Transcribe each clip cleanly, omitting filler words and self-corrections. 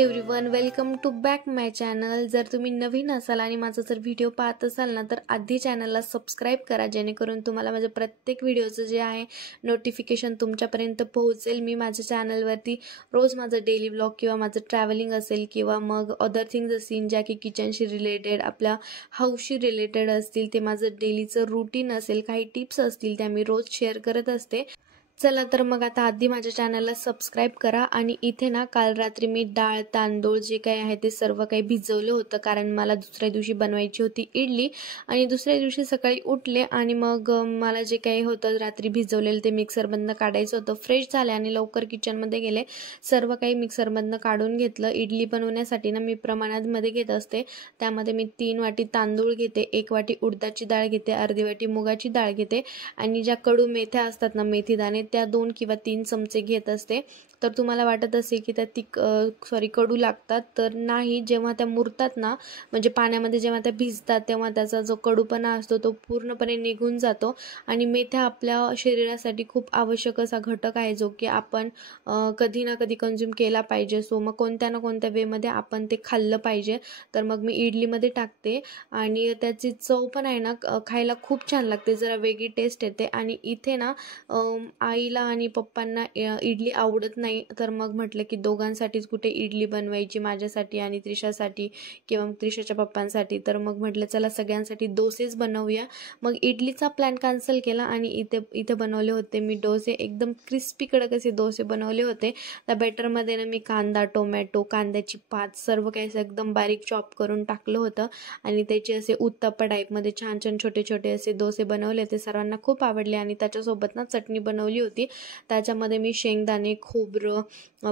Everyone, welcome to back my channel. जर तुम्ही नवीन असाल आणि माझा जर व्हिडिओ पाहत असाल ना तर आधी चॅनलला सबस्क्राइब करा, जेणेकरून तुम्हाला माझ्या प्रत्येक व्हिडिओचं जे आहे नोटिफिकेशन तुमच्यापर्यंत पोहोचेल। मी माझ्या चॅनलवरती रोज माझं डेली व्लॉग किंवा माझं ट्रॅव्हलिंग असेल किंवा मग अदर थिंग्स असतील ज्या की किचनशी रिलेटेड, आपल्या हाऊसशी रिलेटेड असतील, ते माझं डेलीचं रूटीन असेल, काही टिप्स असतील त्या मी रोज शेअर करत असते। चला तर मग आता आधी माझ्या चॅनलला सबस्क्राइब करा। आणि इथे ना काल रात्री मी डाळ तांदूळ जे काही आहे ते सर्व काही भिजवलं होतं, कारण मला दुसऱ्या दिवशी बनवायची होती इडली। आणि दुसऱ्या दिवशी सकाळी उठले आणि मग मला जे काही होतं रात्री भिजवलेलं ते मिक्सरमधनं काढायचं होतं। फ्रेश झाले आणि लवकर किचनमध्ये गेले, सर्व काही मिक्सरमधनं काढून घेतलं। इडली बनवण्यासाठी ना मी प्रमाणामध्ये घेत असते, त्यामध्ये मी 3 वाटी तांदूळ घेते, 1 वाटी उडदाची डाळ घेते, अर्धी वाटी मुगाची डाळ घेते आणि ज्या कडू मेथ्या असतात ना, मेथी दाणे, त्या 2 किंवा 3 चमचे घेत असते। तर तुम्हाला वाटत असेल की त्या कडू लागतात, तर नाही, जेव्हा त्या मुरतात ना, म्हणजे पाण्यामध्ये जेव्हा त्या भिजतात तेव्हा त्याचा जो कडूपणा असतो तो पूर्णपणे निघून जातो। आणि मेथ्या आपल्या शरीरासाठी खूप आवश्यक असा घटक आहे, जो की आपण कधी ना कधी कंझ्युम केला पाहिजे। सो मग कोणत्या ना कोणत्या वेमध्ये आपण ते खाल्लं पाहिजे। तर मग मी इडलीमध्ये टाकते आणि त्याची चव पण आहे ना खायला खूप छान लागते, जरा वेगळी टेस्ट येते। आणि इथे ना आईला आणि पप्पांना इडली आवडत नाही, तर मग म्हटलं की दोघांसाठीच कुठे इडली बनवायची, माझ्यासाठी आणि त्रिशासाठी किंवा मग त्रिशाच्या पप्पांसाठी। तर मग म्हटलं चला सगळ्यांसाठी डोसेच बनवूया। मग इडलीचा प्लॅन कॅन्सल केला आणि इथे बनवले होते मी डोसे, एकदम क्रिस्पी कडक असे डोसे बनवले होते। त्या बॅटरमध्ये ना मी कांदा, टोमॅटो, कांद्याची पात सर्व काही एकदम बारीक चॉप करून टाकलं होतं आणि त्याचे असे उत्तप्पा टाईपमध्ये छान छान छोटे छोटे असे डोसे बनवले। ते सर्वांना खूप आवडले आणि त्याच्यासोबत ना चटणी बनवली होती, त्याच्यामध्ये मी शेंगदाणे, खोबरं,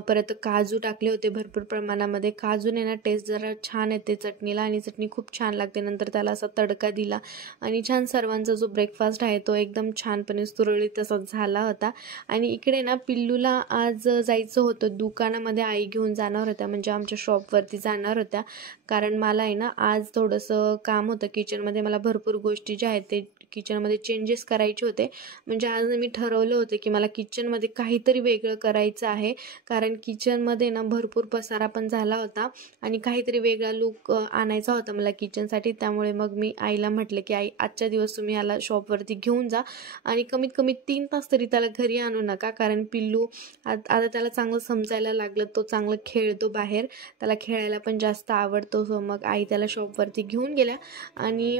परत काजू टाकले होते भरपूर प्रमाणामध्ये। काजूने ना टेस्ट जरा छान येते चटणीला आणि चटणी खूप छान लागते। नंतर त्याला असा तडका दिला आणि छान सर्वांचा जो ब्रेकफास्ट आहे तो एकदम छानपणे सुरळीत तसा झाला होता। आणि इकडे ना पिल्लूला आज जायचं होतं दुकानामध्ये, आई घेऊन जाणार होत्या, म्हणजे आमच्या शॉपवरती जाणार होत्या, कारण मला आहे ना आज थोडंसं काम होतं किचनमध्ये। मला भरपूर गोष्टी ज्या आहेत ते किचनमध्ये चेंजेस करायचे होते, म्हणजे आज मी ठरवलं होतं की मला किचनमध्ये काहीतरी वेगळं करायचं आहे, कारण किचनमध्ये ना भरपूर पसारा पण झाला होता आणि काहीतरी वेगळा लुक आणायचा होता मला किचनसाठी। त्यामुळे मग मी आईला म्हटलं की आई, आजच्या दिवस तुम्ही याला शॉपवरती घेऊन जा आणि कमीत कमी 3 तास तरी त्याला घरी आणू नका, कारण पिल्लू आता त्याला चांगलं समजायला लागलं, तो चांगलं खेळतो बाहेर, त्याला खेळायला पण जास्त आवडतो। सो मग आई त्याला शॉपवरती घेऊन गेल्या आणि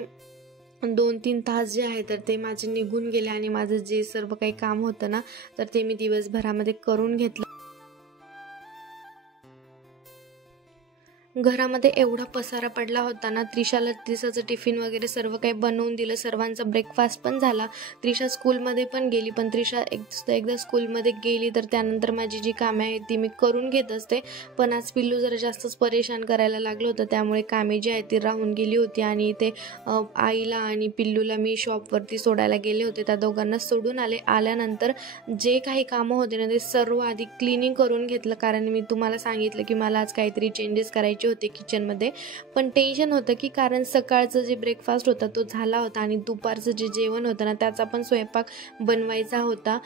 2-3 तास जे आहे तर ते माझे निघून गेले आणि माझं जे सर्व काही काम होतं ना तर ते मी दिवसभरामध्ये करून घेतलं। घरामध्ये एवढा पसारा पडला होता ना, त्रिशाला तिचं टिफिन वगैरे सर्व काही बनवून दिलं, सर्वांचा ब्रेकफास्ट पण झाला। त्रिशा स्कूलमध्ये पण गेली, पण त्रिशा एकदा स्कूलमध्ये गेली तर त्यानंतर माझी जी कामे आहेत ती मी करून घेत असते। पण आज पिल्लू जरा जास्तच परेशान करायला लागलं होतं, त्यामुळे कामे जी आहेत ती राहून गेली होती। आणि इथे आईला आणि पिल्लूला मी शॉपवरती सोडायला गेले होते, त्या दोघांना सोडून आल्यानंतर जे काही कामं होते ना ते सर्व आधी क्लिनिंग करून घेतलं, कारण मी तुम्हाला सांगितलं की मला आज काहीतरी चेंजेस करायचे होते किचनमध्ये। पण टेन्शन होतं की कारण सकाळचं जे ब्रेकफास्ट होता तो झाला होता आणि दुपारचं जे जेवण होतं ना त्याचा पण स्वयंपाक बनवायचा होता,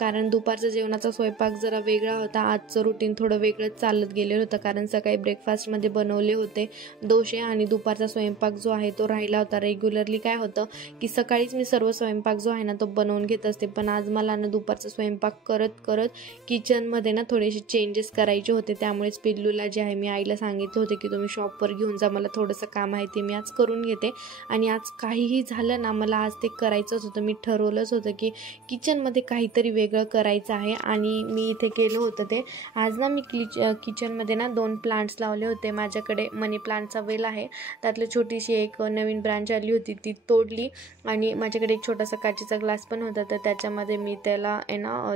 कारण दुपारचं जेवणाचा स्वयंपाक जरा वेगळा होता। आजचं रुटीन थोडं वेगळंच चालत गेलेलं होतं, कारण सकाळी ब्रेकफास्टमध्ये बनवले होते डोसे आणि दुपारचा स्वयंपाक जो आहे तो राहिला होता। रेग्युलरली काय होतं की सकाळीच मी सर्व स्वयंपाक जो आहे ना तो बनवून घेत असते, पण आज मला ना दुपारचा स्वयंपाक करत करत किचनमध्ये ना थोडेसे चेंजेस करायचे होते। त्यामुळेच पिल्लूला जे आहे मी आईला सांगितलं होते की तुम्ही शॉपवर घेऊन जा, मला थोडंसं काम आहे ते मी आज करून घेते। आणि आज काहीही झालं ना, मला आज ते करायचंच होतं, मी ठरवलंच होतं की किचनमध्ये काहीतरी वेगळं करायचं आहे आणि मी इथे केलं होतं ते। आज ना मी किचनमध्ये ना 2 प्लांट्स लावले होते, माझ्याकडे मनी प्लांटचा वेल आहे, त्यातलं छोटीशी एक नवीन ब्रांच आली होती ती तोडली आणि माझ्याकडे एक छोटासा काचेचा ग्लास पण होता, तर त्याच्यामध्ये मी त्याला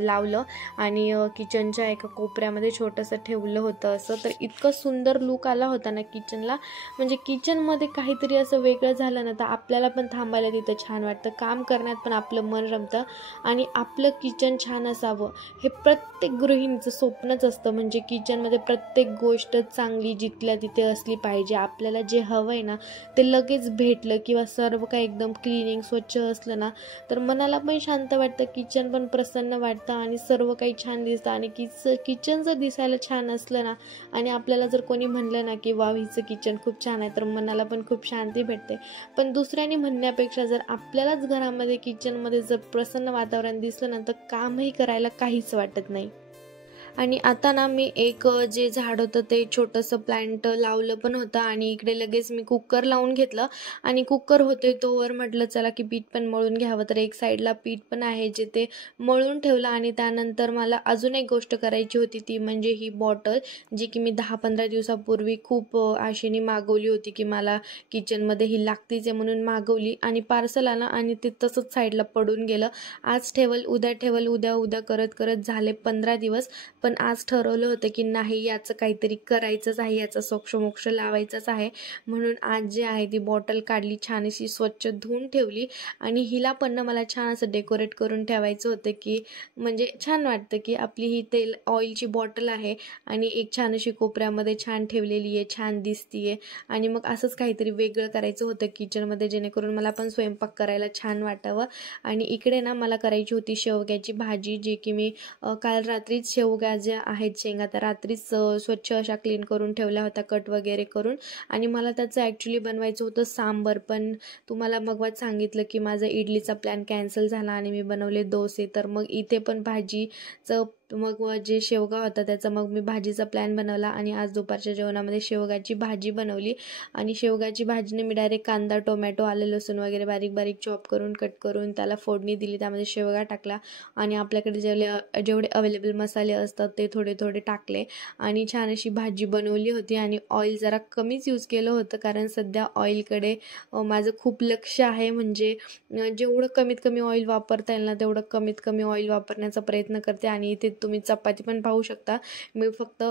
लावलं आणि किचनच्या एका कोपऱ्यामध्ये छोटंसं ठेवलं होतं असं। तर इतकं सुंदर लुक लूक आला होता ना किचनला, म्हणजे किचनमध्ये काहीतरी असं वेगळं झालं ना तर आपल्याला पण थांबायला तिथं छान वाटतं, काम करण्यात पण आपलं मन रमतं आणि आपलं किचन छान असावं हे प्रत्येक गृहिणीचं स्वप्नच असतं. म्हणजे किचनमध्ये प्रत्येक गोष्ट चांगली जिथल्या तिथे असली पाहिजे. आपल्याला जे हवं आहे ना ते लगेच भेटलं किंवा सर्व काही एकदम क्लिनिंग स्वच्छ असलं ना तर मनाला पण शांत वाटतं, किचन पण प्रसन्न वाटतं आणि सर्व काही छान दिसतं. आणि किचन जर दिसायला छान असलं ना आणि आपल्याला जर कोणी म्हणलं ना की वाव हिचं किचन खूप छान आहे तर मनाला पण खूप शांती भेटते. पण दुसऱ्याने म्हणण्यापेक्षा जर आपल्यालाच घरामध्ये किचनमध्ये जर प्रसन्न वातावरण दिसलं ना तर कामही करायला काहीच वाटत नाही. आणि आता ना मी एक जे झाड होतं ते छोटंसं प्लांट लावलं पण होतं आणि इकडे लगेच मी कुकर लावून घेतलं आणि कुकर होते तोवर म्हटलं चला की पीठ पण मळून घ्यावं. तर एक साईडला पीठ पण आहे जे ते मळून ठेवलं आणि त्यानंतर मला अजून एक गोष्ट करायची होती ती म्हणजे ही बॉटल जी की मी 10-15 दिवसापूर्वी खूप आशेने मागवली होती की मला किचनमध्ये ही लागतीच आहे म्हणून मागवली आणि पार्सल आलं आणि ते तसंच साईडला पडून गेलं. आज ठेवल उद्या ठेवल उद्या करत करत झाले 15 दिवस. पण आज ठरवलं होतं की नाही याचं काहीतरी करायचंच आहे, याचा सोक्षमोक्ष लावायचाच आहे. म्हणून आज जे आहे ती बॉटल काढली, छान अशी स्वच्छ धुवून ठेवली आणि हिला पण मला छान असं डेकोरेट करून ठेवायचं होतं की म्हणजे छान वाटतं की आपली ही तेल ऑइलची बॉटल आहे आणि एक छान अशी कोपऱ्यामध्ये छान ठेवलेली आहे, छान दिसतीये. आणि मग असंच काहीतरी वेगळं करायचं होतं किचनमध्ये जेणेकरून मला पण स्वयंपाक करायला छान वाटावं. आणि इकडे ना मला करायची होती शेवग्याची भाजी जी की मी काल रात्रीच शेवगा ज्या आहेत शेंगा त्या रात्रीच स्वच्छ अशा क्लीन करून ठेवल्या होत्या कट वगैरे करून. आणि मला त्याचं ॲक्च्युली बनवायचं होतं सांबर, पण तुम्हाला मगच सांगितलं की माझा इडलीचा प्लॅन कॅन्सल झाला आणि मी बनवले डोसे. तर मग इथे पण भाजीचं मग जे शेवगा होता त्याचा मग मी भाजीचा प्लॅन बनवला आणि आज दुपारच्या जेवणामध्ये शेवगाची भाजी बनवली. आणि शेवगाची भाजीने मी डायरेक्ट कांदा टोमॅटो आलं लसूण वगैरे बारीक बारीक चॉप करून कट करून त्याला फोडणी दिली, त्यामध्ये शेवगा टाकला आणि आपल्याकडे जेवढे अवेलेबल मसाले असतात ते थोडे थोडे टाकले आणि छान अशी भाजी बनवली होती. आणि ऑइल जरा कमीच यूज केलं होतं कारण सध्या ऑइलकडे माझं खूप लक्ष आहे. म्हणजे जेवढं कमीत कमी ऑइल वापरता येईल ना तेवढं कमीत कमी ऑइल वापरण्याचा प्रयत्न करते. आणि इथे तुम्ही चपाती पण पाहू शकता, मी फक्त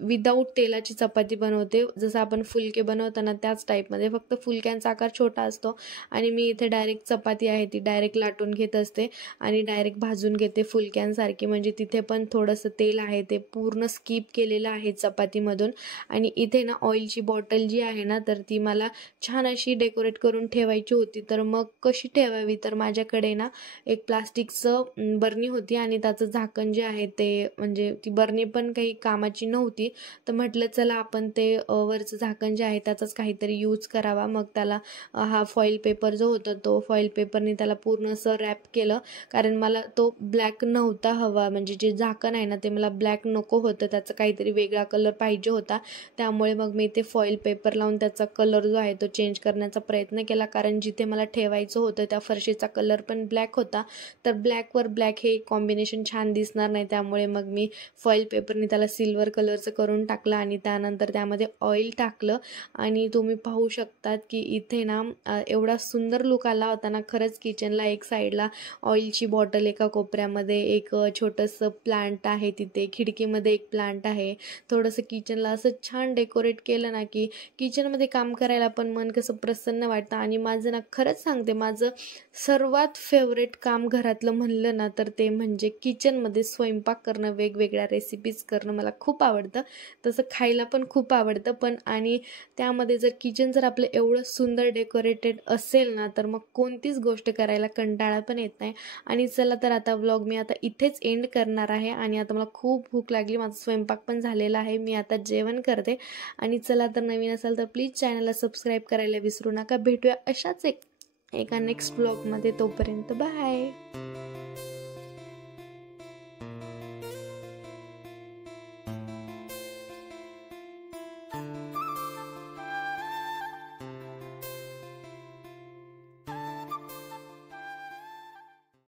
विदाऊट तेलाची चपाती बनवते, जसं आपण फुलके बनवताना त्याच टाईपमध्ये, फक्त फुलक्यांचा आकार छोटा असतो आणि मी इथे डायरेक्ट चपाती आहे ती डायरेक्ट लाटून घेत असते आणि डायरेक्ट भाजून घेते फुलक्यांसारखी. म्हणजे तिथे पण थोडंसं तेल आहे ते पूर्ण स्किप केलेलं आहे चपातीमधून. आणि इथे ना ऑइलची बॉटल जी आहे ना तर ती मला छान अशी डेकोरेट करून ठेवायची होती. तर मग कशी ठेवावी, तर माझ्याकडे ना एक प्लास्टिकचं बरणी होती आणि त्याचं झाकण जे आहे ते म्हणजे ती बरणी पण काही कामाची नव्हती. तर म्हटलं चला आपण ते वरचं झाकण जे आहे त्याचाच काहीतरी यूज करावा. मग त्याला हा फॉईल पेपर जो होता तो फॉईल पेपरने त्याला पूर्ण असं रॅप केलं कारण मला तो ब्लॅक नव्हता हवा, म्हणजे जे झाकण आहे ना ते मला ब्लॅक नको होतं, त्याचा काहीतरी वेगळा कलर पाहिजे होता. त्यामुळे मग मी ते फॉईल पेपर लावून त्याचा कलर जो आहे तो चेंज करण्याचा प्रयत्न केला कारण जिथे मला ठेवायचं होतं त्या फरशीचा कलर पण ब्लॅक होता. तर ब्लॅकवर ब्लॅक हे कॉम्बिनेशन छान दिसणार नाही, त्यामुळे मग मी फॉईल पेपरने त्याला सिल्वर कलरचं करून टाकलं आणि त्यानंतर त्यामध्ये ऑइल टाकलं. आणि तुम्ही पाहू शकतात की इथे ना एवढा सुंदर लुक आला होता ना खरंच. किचनला एक साईडला ऑइलची बॉटल, एका कोपऱ्यामध्ये एक छोटंसं प्लांट आहे, तिथे खिडकीमध्ये एक प्लांट आहे. थोडंसं किचनला असं छान डेकोरेट केलं ना की किचनमध्ये काम करायला पण मन कसं प्रसन्न वाटतं. आणि माझं ना खरंच सांगते, माझं सर्वात फेवरेट काम घरातलं म्हणलं ना तर ते म्हणजे किचनमध्ये स्वयंपाक करणं, वेगवेगळ्या रेसिपीज करणं मला खूप आवडतं. तसं खायला पण खूप आवडतं पण. आणि त्यामध्ये जर किचन जर आपलं एवढं सुंदर डेकोरेटेड असेल ना तर मग कोणतीच गोष्ट करायला कंटाळा पण येत नाही. आणि चला तर आता व्लॉग मी आता इथेच एंड करणार आहे आणि आता मला खूप भूक लागली, माझा स्वयंपाक पण झालेला आहे, मी आता जेवण करते. आणि चला तर नवीन असाल तर प्लीज चॅनलला सबस्क्राईब करायला विसरू नका. भेटूया अशाच एका नेक्स्ट व्लॉगमध्ये, तोपर्यंत बाय.